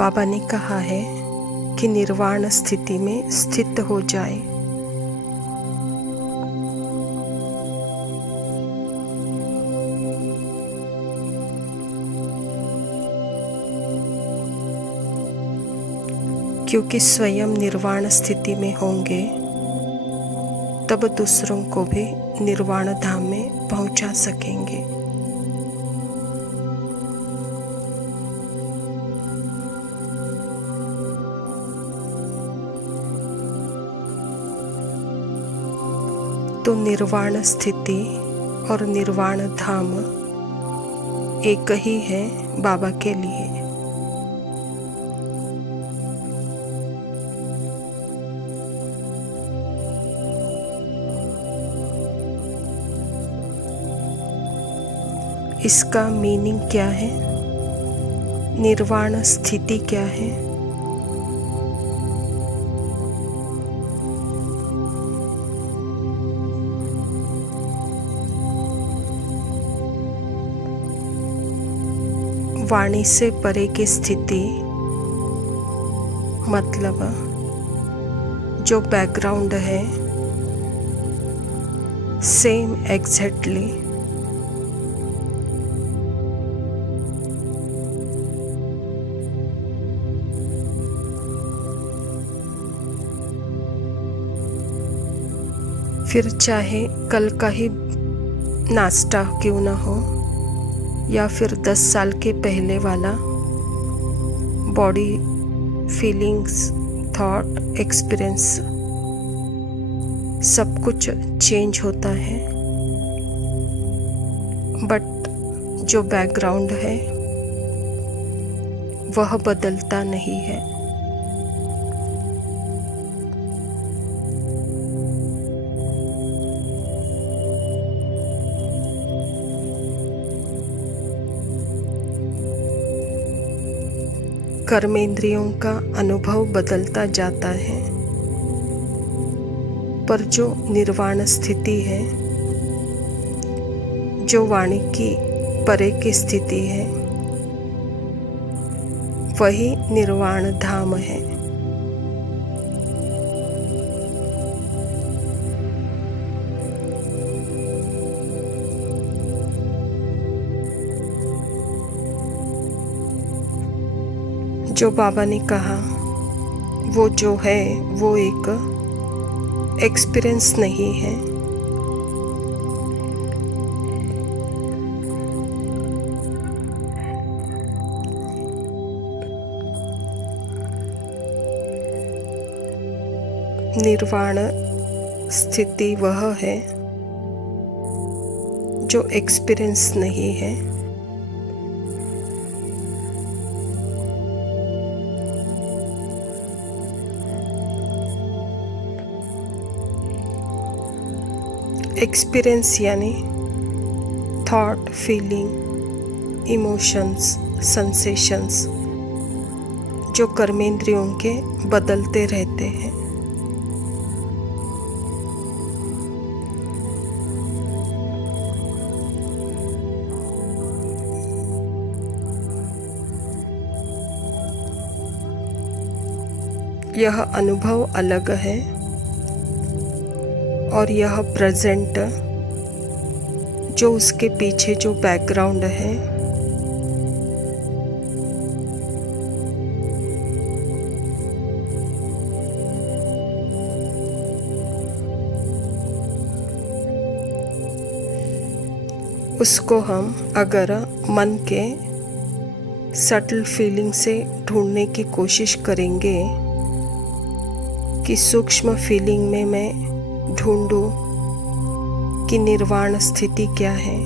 बाबा ने कहा है कि निर्वाण स्थिति में स्थित हो जाए। क्योंकि स्वयं निर्वाण स्थिति में होंगे तब दूसरों को भी निर्वाण धाम में पहुंचा सकेंगे। तो निर्वाण स्थिति और निर्वाण धाम एक ही है बाबा के लिए। इसका मीनिंग क्या है? निर्वाण स्थिति क्या है? वाणी से परे की स्थिति मतलब जो बैकग्राउंड है सेम एग्जैक्टली फिर चाहे कल का ही नाश्ता क्यों ना हो या फिर 10 साल के पहले वाला बॉडी फीलिंग्स थॉट एक्सपीरियंस सब कुछ चेंज होता है, बट जो बैकग्राउंड है वह बदलता नहीं है। कर्मेंद्रियों का अनुभव बदलता जाता है, पर जो निर्वाण स्थिति है, जो वाणी की परे की स्थिति है, वही निर्वाण धाम है। जो बाबा ने कहा वो जो है वो एक एक्सपीरियंस नहीं है, निर्वाण स्थिति वह है जो एक्सपीरियंस नहीं है। एक्सपीरियंस यानी थॉट, फीलिंग, इमोशंस, सेंसेशंस जो कर्मेंद्रियों के बदलते रहते हैं। यह अनुभव अलग है और यह प्रेजेंट जो उसके पीछे जो बैकग्राउंड है उसको हम अगर मन के सटल फीलिंग से ढूंढने की कोशिश करेंगे कि सूक्ष्म फीलिंग में मैं ढूंढूं कि निर्वाण स्थिति क्या है,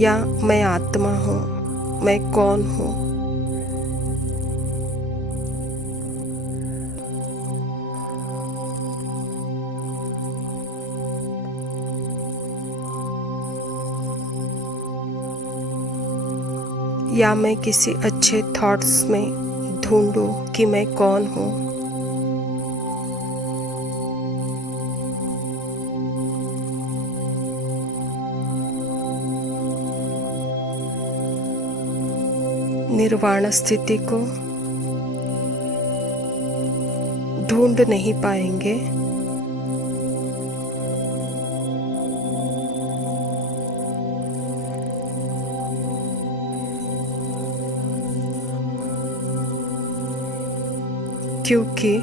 या मैं आत्मा हूँ, मैं कौन हूँ। या मैं किसी अच्छे थॉट्स में ढूंढूं कि मैं कौन हूँ। निर्वाण स्थिति को ढूंढ नहीं पाएंगे। क्योंकि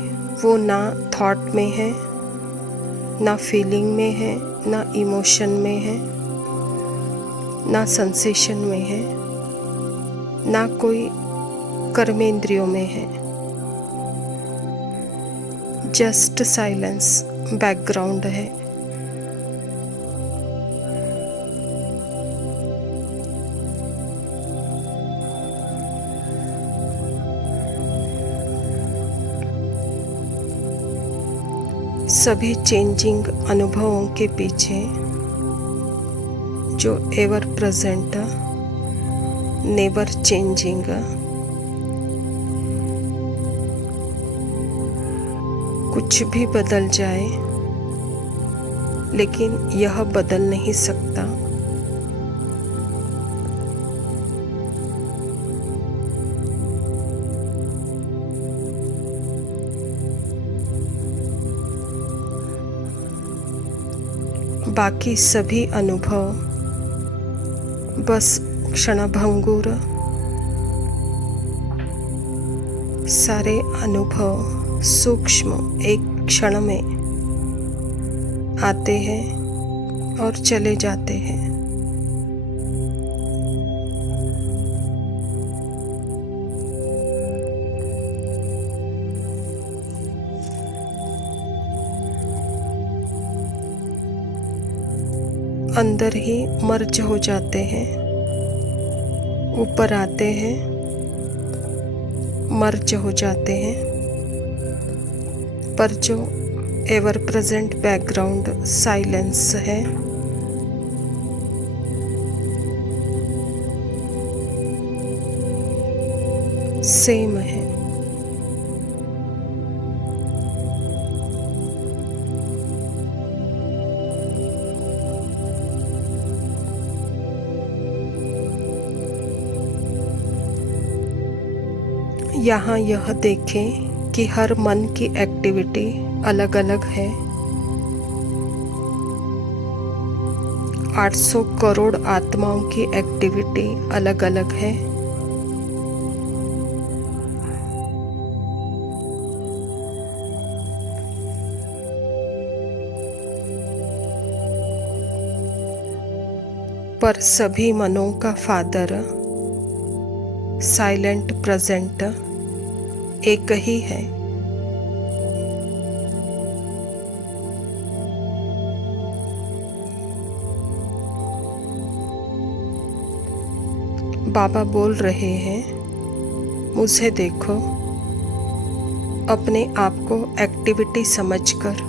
वो ना थॉट में है, ना फीलिंग में है, ना इमोशन में है, ना सेंसेशन में है, ना कोई कर्मेंद्रियों में है। जस्ट साइलेंस बैकग्राउंड है। सभी चेंजिंग अनुभवों के पीछे जो एवर प्रेजेंट, नेवर चेंजिंग, कुछ भी बदल जाए लेकिन यह बदल नहीं सकता। बाकी सभी अनुभव बस क्षणभंगुर, सारे अनुभव सूक्ष्म एक क्षण में आते हैं और चले जाते हैं। अंदर ही मर्ज हो जाते हैं, ऊपर आते हैं, मर्ज हो जाते हैं। पर जो एवर प्रेजेंट बैकग्राउंड साइलेंस है, सेम है। यहाँ यह देखें कि हर मन की एक्टिविटी अलग अलग है। 800 करोड़ आत्माओं की एक्टिविटी अलग अलग है। पर सभी मनों का फादर साइलेंट प्रेजेंट एक ही है। बाबा बोल रहे हैं, मुझे देखो, अपने आप को एक्टिविटी समझकर,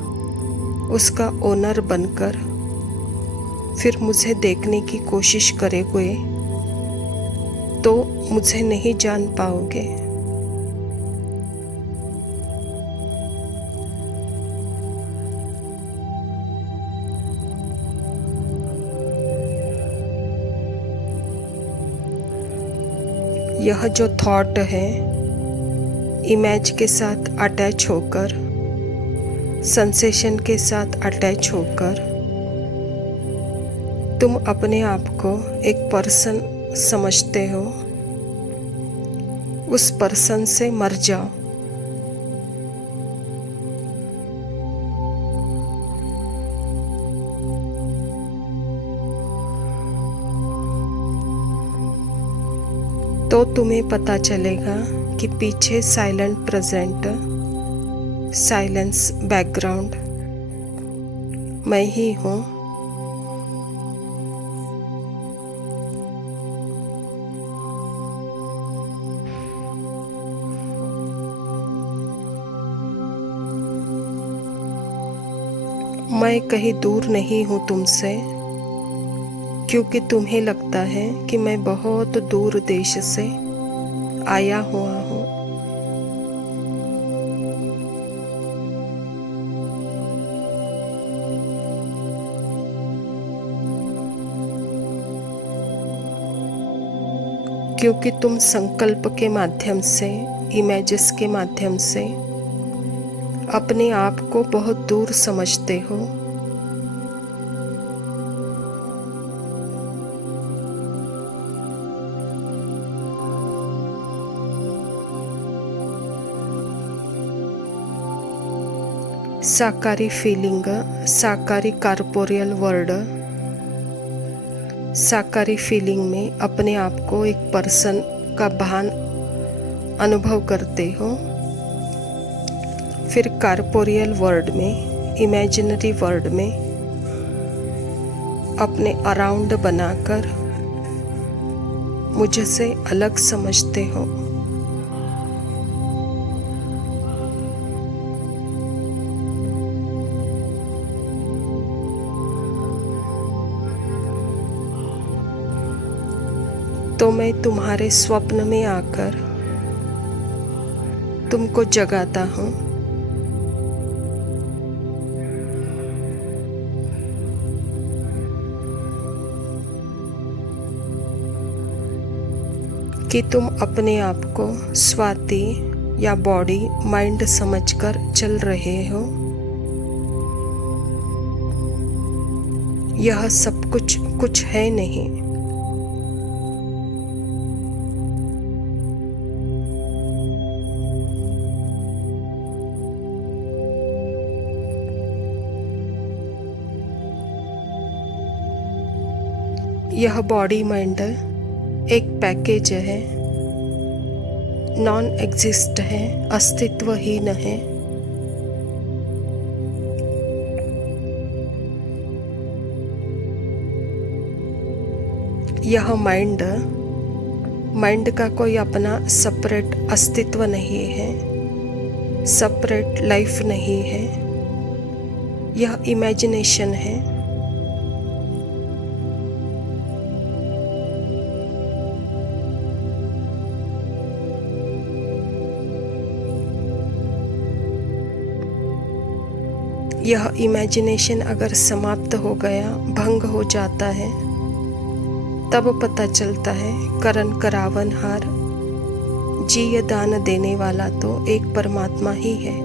उसका ओनर बनकर, फिर मुझे देखने की कोशिश करोगे तो मुझे नहीं जान पाओगे। यह जो थॉट है, इमेज के साथ अटैच होकर, सेंसेशन के साथ अटैच होकर, तुम अपने आप को एक पर्सन समझते हो। उस पर्सन से मर जाओ। तो तुम्हें पता चलेगा कि पीछे साइलेंट प्रेजेंट, साइलेंस बैकग्राउंड मैं ही हूँ। मैं कहीं दूर नहीं हूँ तुमसे, क्योंकि तुम्हें लगता है कि मैं बहुत दूर देश से आया हुआ हूँ। क्योंकि तुम संकल्प के माध्यम से, इमेजेस के माध्यम से अपने आप को बहुत दूर समझते हो। साकारी फीलिंग, साकारी कॉर्पोरियल वर्ड, साकारी फीलिंग में अपने आप को एक पर्सन का भान अनुभव करते हो। फिर कॉर्पोरियल वर्ड में, इमेजिनरी वर्ड में अपने अराउंड बनाकर मुझसे अलग समझते हो। तो मैं तुम्हारे स्वप्न में आकर तुमको जगाता हूँ। कि तुम अपने आप को स्वाति या बॉडी, माइंड समझकर चल रहे हो। यह सब कुछ है नहीं। यह बॉडी माइंड एक पैकेज है, नॉन एग्जिस्ट है, अस्तित्वहीन है। यह माइंड का कोई अपना सेपरेट अस्तित्व नहीं है, सेपरेट लाइफ नहीं है। यह इमेजिनेशन है। यह इमेजिनेशन अगर समाप्त हो गया, भंग हो जाता है, तब पता चलता है करण करावन हार, जीय दान देने वाला तो एक परमात्मा ही है।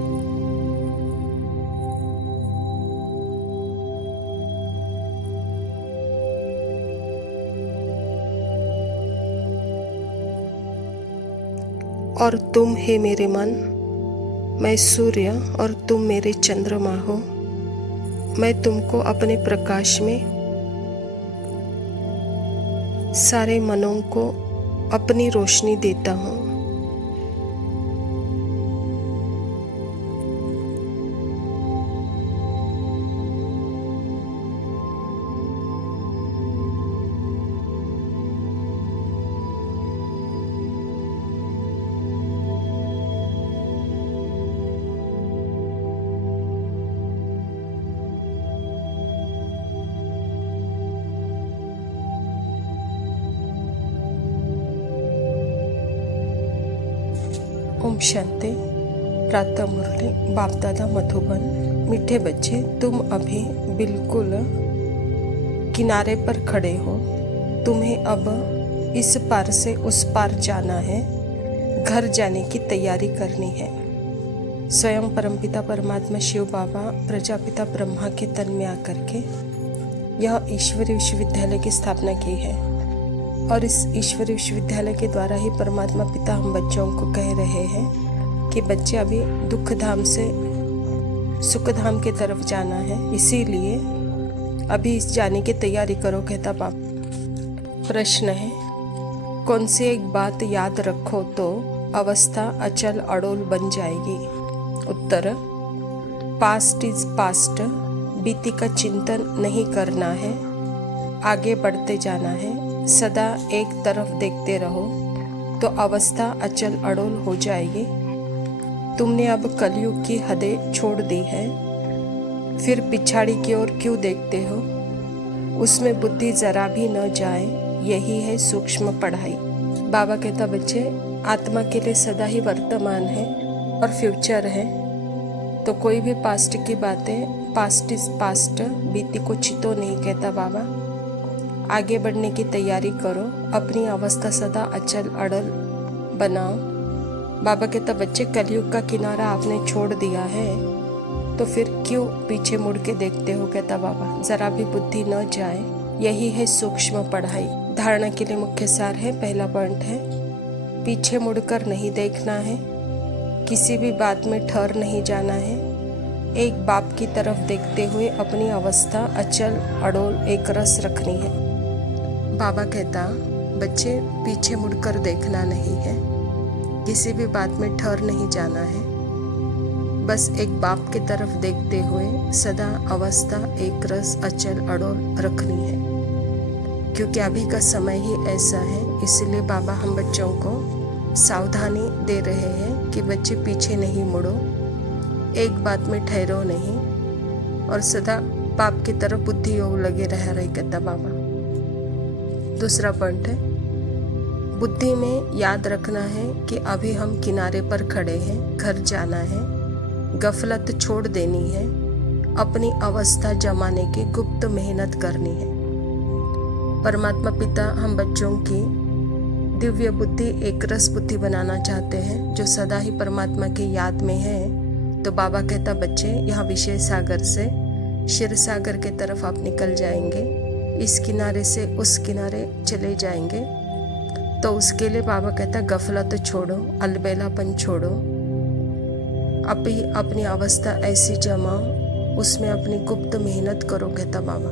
और तुम हे मेरे मन, मैं सूर्य और तुम मेरे चंद्रमा हो। मैं तुमको अपने प्रकाश में सारे मनों को अपनी रोशनी देता हूँ। ओम शांति। प्रातः मुरली बाप दादा मधुबन। मीठे बच्चे, तुम अभी बिल्कुल किनारे पर खड़े हो। तुम्हें अब इस पार से उस पार जाना है, घर जाने की तैयारी करनी है। स्वयं परमपिता परमात्मा शिव बाबा प्रजापिता ब्रह्मा के तन में आकर के यह ईश्वरीय विश्वविद्यालय की स्थापना की है। और इस ईश्वरीय विश्वविद्यालय के द्वारा ही परमात्मा पिता हम बच्चों को कह रहे हैं कि बच्चे अभी दुख धाम से सुख धाम के तरफ जाना है, इसीलिए अभी इस जाने की तैयारी करो, कहता बाप। प्रश्न है, कौन सी एक बात याद रखो तो अवस्था अचल अड़ोल बन जाएगी? उत्तर, पास्ट इज पास्ट। बीती का चिंतन नहीं करना है, आगे बढ़ते जाना है। सदा एक तरफ देखते रहो तो अवस्था अचल अड़ोल हो जाएगी। तुमने अब कलयुग की हदें छोड़ दी है, फिर पिछाड़ी की ओर क्यों देखते हो? उसमें बुद्धि जरा भी न जाए, यही है सूक्ष्म पढ़ाई। बाबा कहता बच्चे, आत्मा के लिए सदा ही वर्तमान है और फ्यूचर है। तो कोई भी पास्ट की बातें, पास्ट इज पास्ट, बीती को चितो नहीं, कहता बाबा। आगे बढ़ने की तैयारी करो, अपनी अवस्था सदा अचल अड़ल बनाओ। बाबा कहता बच्चे, कलयुग का किनारा आपने छोड़ दिया है तो फिर क्यों पीछे मुड़ के देखते हो? कहता बाबा, जरा भी बुद्धि न जाए, यही है सूक्ष्म पढ़ाई। धारणा के लिए मुख्य सार है, पहला पॉइंट है पीछे मुड़कर नहीं देखना है, किसी भी बात में ठहर नहीं जाना है, एक बाप की तरफ देखते हुए अपनी अवस्था अचल अड़ोल एक रस रखनी है। बाबा कहता बच्चे, पीछे मुड़कर देखना नहीं है, किसी भी बात में ठहर नहीं जाना है, बस एक बाप की तरफ देखते हुए सदा अवस्था एक रस अचल अड़ोल रखनी है। क्योंकि अभी का समय ही ऐसा है, इसलिए बाबा हम बच्चों को सावधानी दे रहे हैं कि बच्चे पीछे नहीं मुड़ो, एक बात में ठहरो नहीं और सदा बाप की तरफ बुद्धि योग लगे रहे कहता बाबा। दूसरा पॉइंट है, बुद्धि में याद रखना है कि अभी हम किनारे पर खड़े हैं, घर जाना है, गफलत छोड़ देनी है, अपनी अवस्था जमाने की गुप्त मेहनत करनी है। परमात्मा पिता हम बच्चों की दिव्य बुद्धि एक रस बुद्धि बनाना चाहते हैं, जो सदा ही परमात्मा की याद में है। तो बाबा कहता बच्चे, यहाँ विषय सागर से क्षीर सागर के तरफ आप निकल जाएंगे, इस किनारे से उस किनारे चले जाएंगे। तो उसके लिए बाबा कहता गफलत छोड़ो, अलबेलापन छोड़ो, अभी अपनी अवस्था ऐसी जमाओ, उसमें अपनी गुप्त मेहनत करो कहता बाबा।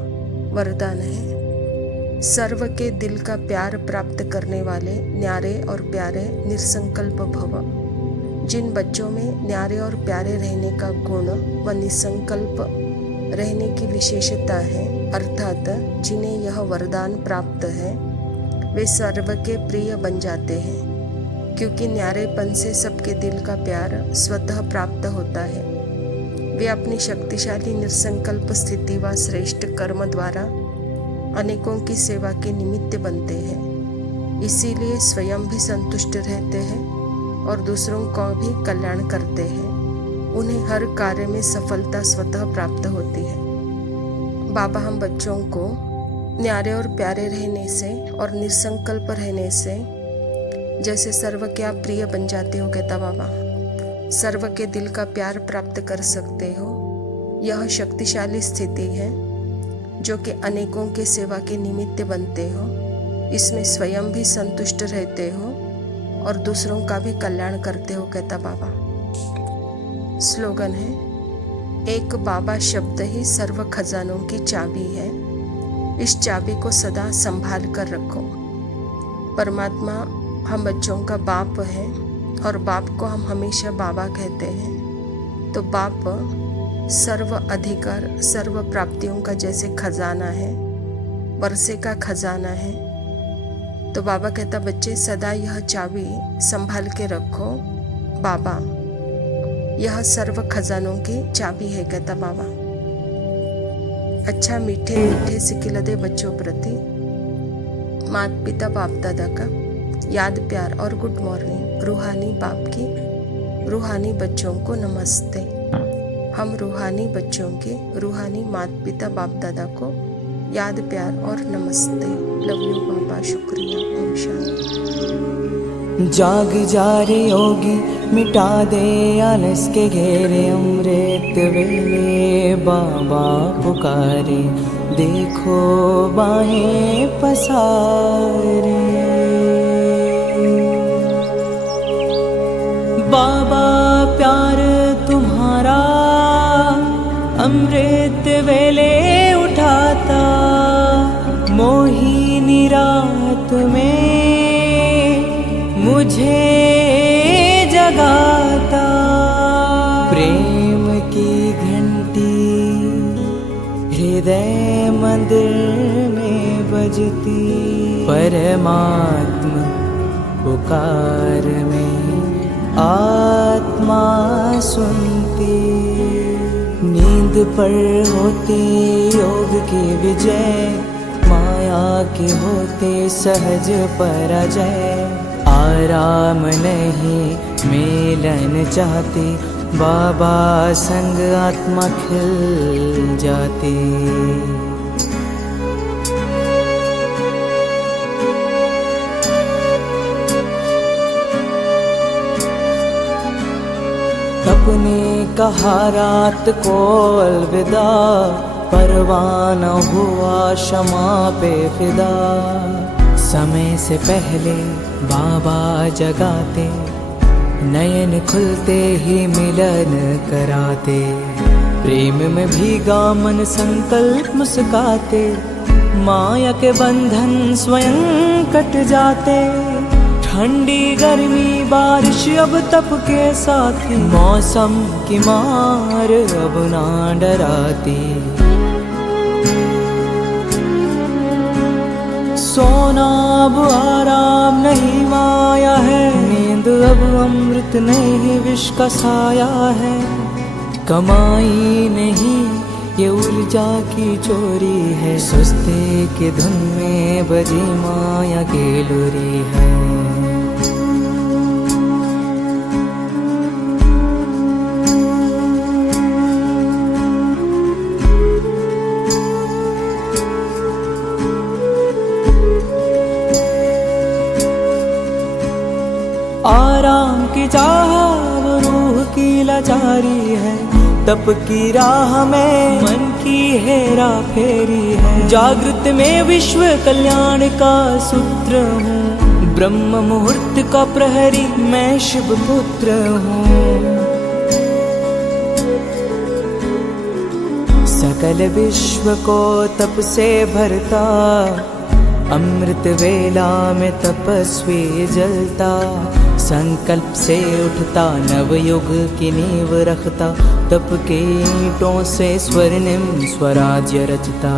वरदान है, सर्व के दिल का प्यार प्राप्त करने वाले न्यारे और प्यारे निसंकल्प भव। जिन बच्चों में न्यारे और प्यारे रहने का गुण व निसंकल्प रहने की विशेषता है, अर्थात जिन्हें यह वरदान प्राप्त है, वे सर्व के प्रिय बन जाते हैं। क्योंकि न्यारेपन से सबके दिल का प्यार स्वतः प्राप्त होता है। वे अपनी शक्तिशाली निसंकल्प स्थिति व श्रेष्ठ कर्म द्वारा अनेकों की सेवा के निमित्त बनते हैं। इसीलिए स्वयं भी संतुष्ट रहते हैं और दूसरों को भी कल्याण करते हैं। उन्हें हर कार्य में सफलता स्वतः प्राप्त होती है। बाबा हम बच्चों को न्यारे और प्यारे रहने से और निसंकल्प रहने से जैसे सर्व के आप प्रिय बन जाते हो कहता बाबा, सर्व के दिल का प्यार प्राप्त कर सकते हो। यह शक्तिशाली स्थिति है जो कि अनेकों के सेवा के निमित्त बनते हो। इसमें स्वयं भी संतुष्ट रहते हो और दूसरों का भी कल्याण करते हो कहता बाबा। स्लोगन है, एक बाबा शब्द ही सर्व खजानों की चाबी है, इस चाबी को सदा संभाल कर रखो। परमात्मा हम बच्चों का बाप है और बाप को हम हमेशा बाबा कहते हैं। तो बाप सर्व अधिकार सर्व प्राप्तियों का जैसे खजाना है, वर्षे का खजाना है। तो बाबा कहता बच्चे सदा यह चाबी संभाल के रखो। बाबा यह सर्व खजानों की चाबी है कहता बाबा। अच्छा मीठे मीठे सिकिलदे बच्चों प्रति माता पिता बाप दादा का याद प्यार और गुड मॉर्निंग। रूहानी बाप की रूहानी बच्चों को नमस्ते। हम रूहानी बच्चों के रूहानी माता पिता बाप दादा को याद प्यार और नमस्ते। लव यू बाबा, शुक्रिया। ओम शांति। जाग जा रे योगी, मिटा दे आलस के घेरे, अमृत वेले बाबा पुकारे, देखो बाहें पसारे। बाबा प्यार तुम्हारा अमृत वेले उठाता, मोहिनी रात में मुझे जगाता। प्रेम की घंटी हृदय मंदिर में बजती, परमात्मा पुकार में आत्मा सुनती। नींद पर होती योग की विजय, माया के होते सहज पराजय। आराम नहीं मिलन चाहती, बाबा संग आत्मा खिल जाती। अपने कहा रात को अलविदा, परवाना हुआ शमा पे फिदा। समय से पहले बाबा जगाते, नयन खुलते ही मिलन कराते। प्रेम में भीगा मन संकल्प मुस्काते, माया के बंधन स्वयं कट जाते। ठंडी गर्मी बारिश अब तप के साथी, मौसम की मार अब ना डराती। सोना अब आराम नहीं माया है, नींद अब अमृत नहीं विष का साया है। कमाई नहीं ये ऊर्जा की चोरी है, सुस्ती की धुन में बजी माया की लोरी है। आराम की चाह वो रूह की लाचारी है, तप की राह में मन की हेरा फेरी है। जागृत में विश्व कल्याण का सूत्र हूँ, ब्रह्म मुहूर्त का प्रहरी मैं शिव पुत्र हूँ। सकल विश्व को तप से भरता, अमृत वेला में तपस्वी जलता। संकल्प से उठता नवयुग की नींव रखता, तप के ईंटों से स्वर्णिम स्वराज्य रचता।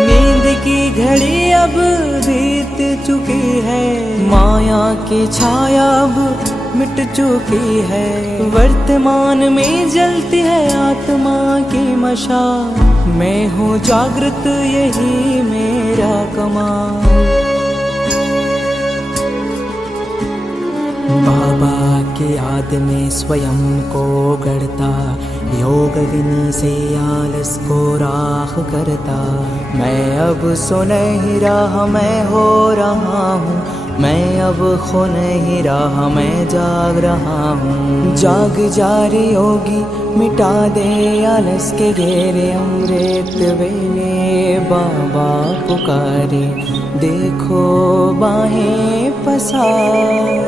नींद की घड़ी अब बीत चुकी है, माया की छाया अब मिट चुकी है। वर्तमान में जलती है आत्मा की मशाल, मैं हूँ जागृत यही मेरा कमाल। बाबा की याद में स्वयं को गढ़ता, योग अग्नि से आलस को राख करता। मैं अब सो नहीं रहा मैं हो रहा हूँ, मैं अब खो नहीं रहा मैं जाग रहा हूँ। जाग जा रे योगी मिटा दे आलस के घेरे, अमृत वेले बाबा पुकारे, देखो बाहें पसार।